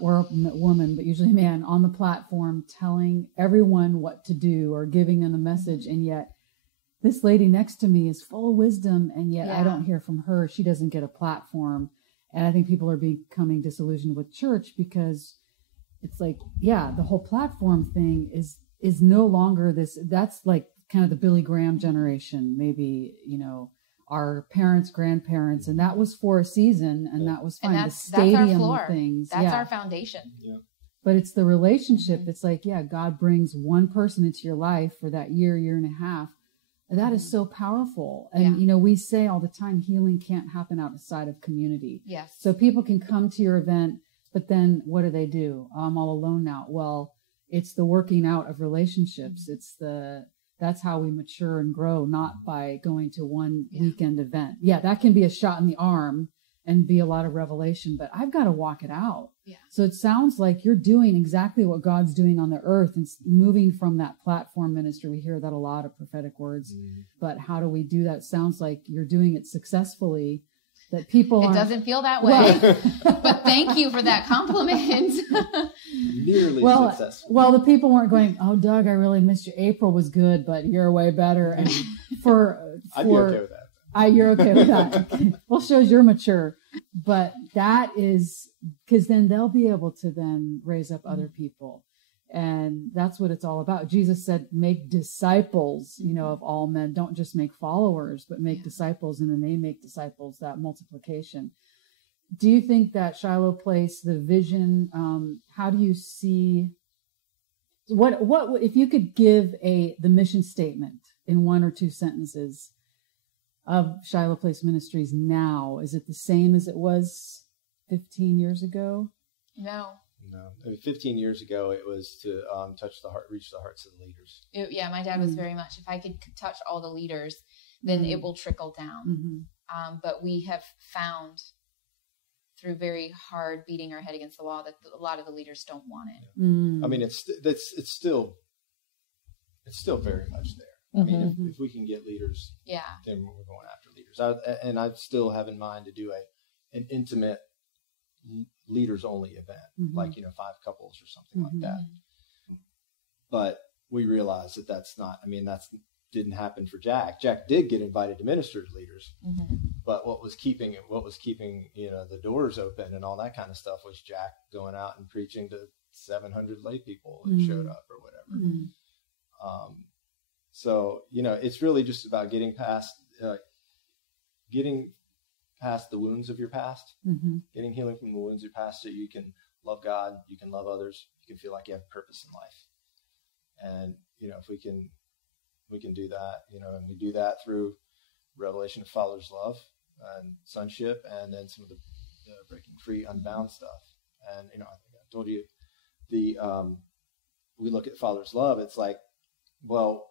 or a woman, but usually man on the platform telling everyone what to do or giving them a message, and yet this lady next to me is full of wisdom, and yet I don't hear from her. She doesn't get a platform. And I think people are becoming disillusioned with church because it's like, the whole platform thing is no longer this. That's like kind of the Billy Graham generation, maybe, you know, our parents, grandparents, and that was for a season, and that was fine. And the stadium that's our floor. Things. That's our foundation. Yeah. But it's the relationship. It's like, God brings one person into your life for that year and a half. That is so powerful. And, you know, we say all the time, healing can't happen outside of community. Yes. So people can come to your event, but then what do? I'm all alone now. Well, it's the working out of relationships. That's how we mature and grow, not by going to one weekend event. Yeah, that can be a shot in the arm and be a lot of revelation, but I've got to walk it out. Yeah. So it sounds like you're doing exactly what God's doing on the earth and moving from that platform ministry. We hear that a lot of prophetic words, but how do we do that? It sounds like you're doing it successfully. That people It doesn't feel that way, but thank you for that compliment. Nearly successful. Well, the people weren't going, "Oh, Doug, I really missed you. April was good, but you're way better." And I'd be okay with that. You're okay with that. Okay. Well, shows you're mature. But that is because then they'll be able to then raise up other people. And that's what it's all about. Jesus said, make disciples, you know, of all men. Don't just make followers, but make disciples. And then they make disciples, that multiplication. Do you think that Shiloh Place, the vision, how do you see, what if you could give the mission statement in one or two sentences of Shiloh Place Ministries now? Is it the same as it was 15 years ago? No. I mean, 15 years ago, it was to reach the hearts of the leaders. My dad was very much, if I could touch all the leaders, then it will trickle down. But we have found through very hard beating our head against the wall that a lot of the leaders don't want it. I mean, it's still very much there. I mean, if we can get leaders, then we're going after leaders. I still have in mind to do an intimate leaders only event, like, you know, 5 couples or something like that. But we realized that's not, I mean, didn't happen for Jack. Jack did get invited to minister to leaders, but what was keeping, you know, the doors open and all that kind of stuff was Jack going out and preaching to 700 lay people that showed up or whatever. So, you know, it's really just about getting past the wounds of your past, getting healing from the wounds of your past, so you can love God, you can love others, you can feel like you have purpose in life. And, you know, if we can do that, you know, and we do that through revelation of Father's love, and sonship, and then some of the breaking free, unbound stuff. And I think I told you we look at Father's love. It's like, well,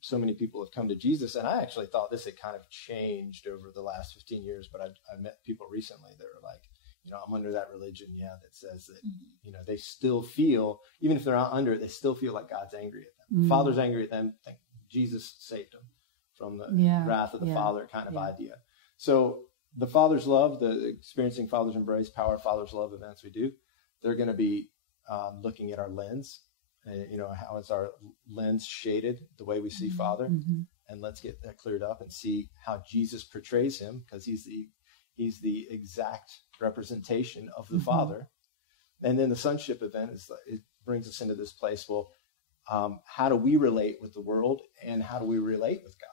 so many people have come to Jesus, and I actually thought this had kind of changed over the last 15 years. But I met people recently that were like, I'm under that religion, that says that they still feel, even if they're not under it, they still feel like God's angry at them. Father's angry at them. Think Jesus saved them from the wrath of the Father kind of idea. So the Father's love, the Experiencing Father's Embrace, Power of Father's Love events we do, they're going to be looking at our lens. How is our lens shaded the way we see Father? And let's get that cleared up and see how Jesus portrays him, because he's the exact representation of the Father. And then the sonship event it brings us into this place. Well, how do we relate with the world, and how do we relate with God?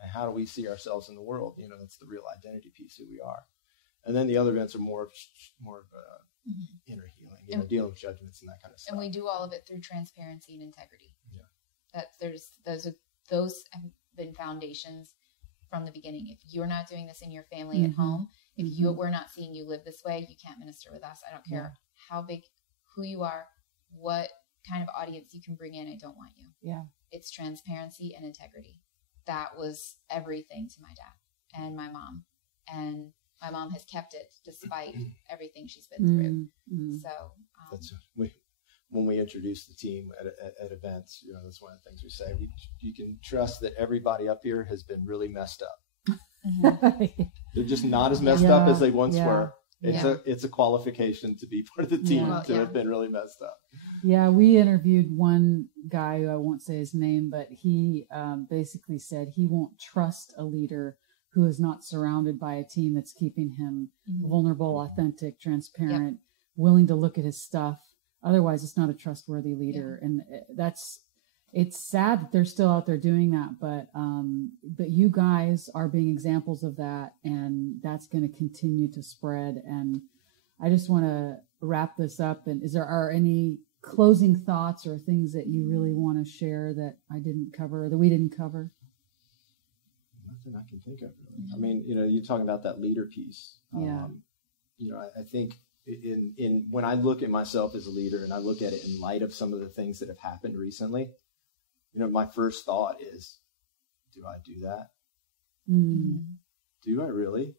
And how do we see ourselves in the world? That's the real identity piece, who we are. And then the other events are more of inner healing, dealing with judgments and that kind of stuff. And we do all of it through transparency and integrity. Yeah. Those have been foundations from the beginning. If you're not doing this in your family at home, if we're not seeing you live this way, you can't minister with us. I don't care how big, who you are, what kind of audience you can bring in. I don't want you. Yeah. It's transparency and integrity. That was everything to my dad and my mom. And my mom has kept it despite everything she's been through. So when we introduce the team at events, that's one of the things we say. You can trust that everybody up here has been really messed up. They're just not as messed up as they once were. It's a qualification to be part of the team to have been really messed up. Yeah, we interviewed one guy who I won't say his name, but he basically said he won't trust a leader who is not surrounded by a team that's keeping him vulnerable, authentic, transparent, willing to look at his stuff. Otherwise, it's not a trustworthy leader. And it's sad that they're still out there doing that, but you guys are being examples of that, and that's going to continue to spread. And I just want to wrap this up. And are any closing thoughts or things that you really want to share that I didn't cover or that we didn't cover? Nothing I can think of, really. I mean, you're talking about that leader piece. I think in when I look at myself as a leader and I look at it in light of some of the things that have happened recently, my first thought is, do I do that? Do I really?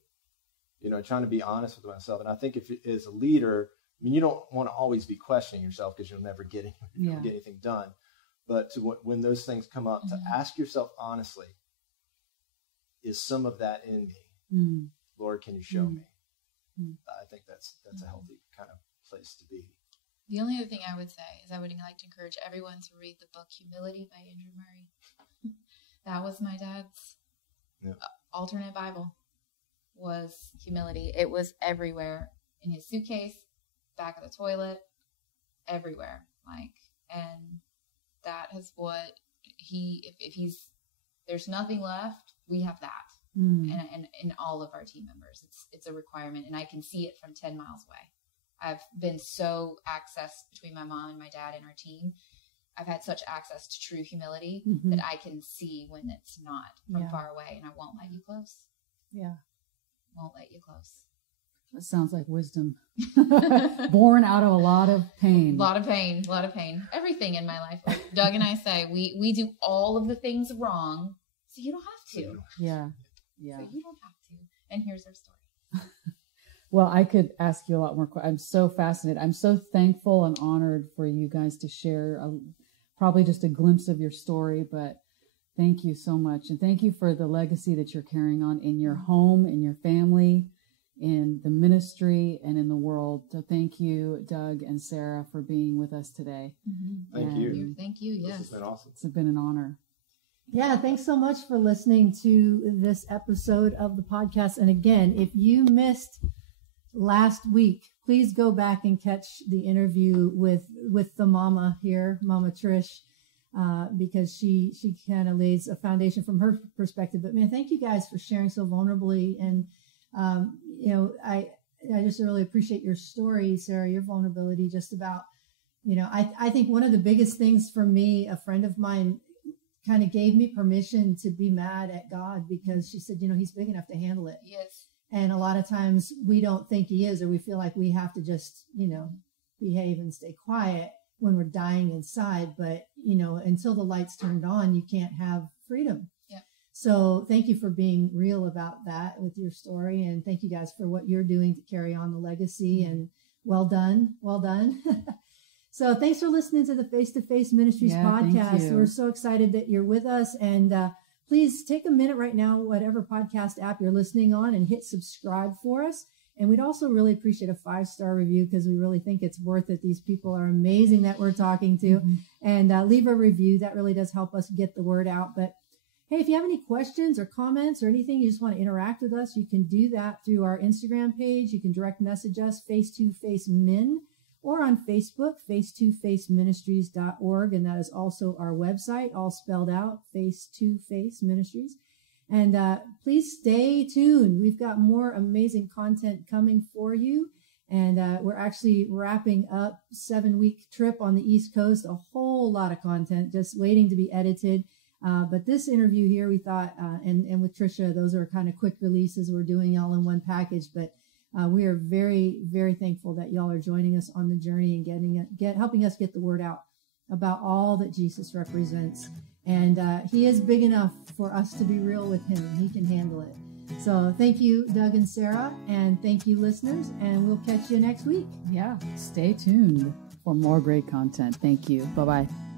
Trying to be honest with myself. And I think if as a leader, you don't want to always be questioning yourself, because you'll never get anything done. But when those things come up, to ask yourself honestly, is some of that in me? Lord, can you show me? I think that's a healthy kind of place to be. The only other thing I would say is I would like to encourage everyone to read the book Humility by Andrew Murray. That was my dad's alternate Bible, was humility. It was everywhere, in his suitcase, back of the toilet, everywhere. And that is what if there's nothing left, we have that. And in all of our team members, it's a requirement, and I can see it from 10 miles away. I've been so access between my mom and my dad and our team. I've had such access to true humility that I can see when it's not from far away, and I won't let you close. Yeah. Won't let you close. That sounds like wisdom. Born out of a lot of pain. A lot of pain. Everything in my life. Like Doug and I say, we do all of the things wrong, so you don't have to. Yeah. So you don't have to. And here's our story. Well, I could ask you a lot more questions. I'm so fascinated. I'm so thankful and honored for you guys to share probably just a glimpse of your story, but thank you so much. And thank you for the legacy that you're carrying on in your home, in your family, in the ministry, and in the world. So thank you, Doug and Sarah, for being with us today. Thank you. Thank you. Yes. This has been awesome. It's been an honor. Yeah, thanks so much for listening to this episode of the podcast. And again, if you missed last week, please go back and catch the interview with the mama here, Mama Trish, because she kind of lays a foundation from her perspective. But man, thank you guys for sharing so vulnerably. And, I just really appreciate your story, Sarah, your vulnerability just about, I think one of the biggest things for me, a friend of mine kind of gave me permission to be mad at God, because she said, he's big enough to handle it. Yes. And a lot of times we don't think he is, or we feel like we have to just, behave and stay quiet when we're dying inside. But, until the lights turned on, you can't have freedom. Yeah. So thank you for being real about that with your story. And thank you guys for what you're doing to carry on the legacy. And well done. Well done. So thanks for listening to the Face-to-Face Ministries podcast. We're so excited that you're with us. And please take a minute right now, whatever podcast app you're listening on, and hit subscribe for us. And we'd also really appreciate a 5-star review, because we really think it's worth it. These people are amazing that we're talking to. Mm-hmm. And leave a review. That really does help us get the word out. But hey, if you have any questions or comments or anything, you just want to interact with us, you can do that through our Instagram page. You can direct message us, Face-to-Face Min, or on Facebook, face2faceministries.org. And that is also our website, all spelled out, Face-to-Face Ministries. And please stay tuned. We've got more amazing content coming for you. And we're actually wrapping up 7-week trip on the East Coast. A whole lot of content just waiting to be edited. But this interview here, we thought, and with Trisha, those are kind of quick releases. We're doing all in one package. But we are very, very thankful that y'all are joining us on the journey and helping us get the word out about all that Jesus represents. And he is big enough for us to be real with him. He can handle it. So thank you, Doug and Sarah, and thank you, listeners, and we'll catch you next week. Yeah, stay tuned for more great content. Thank you. Bye-bye.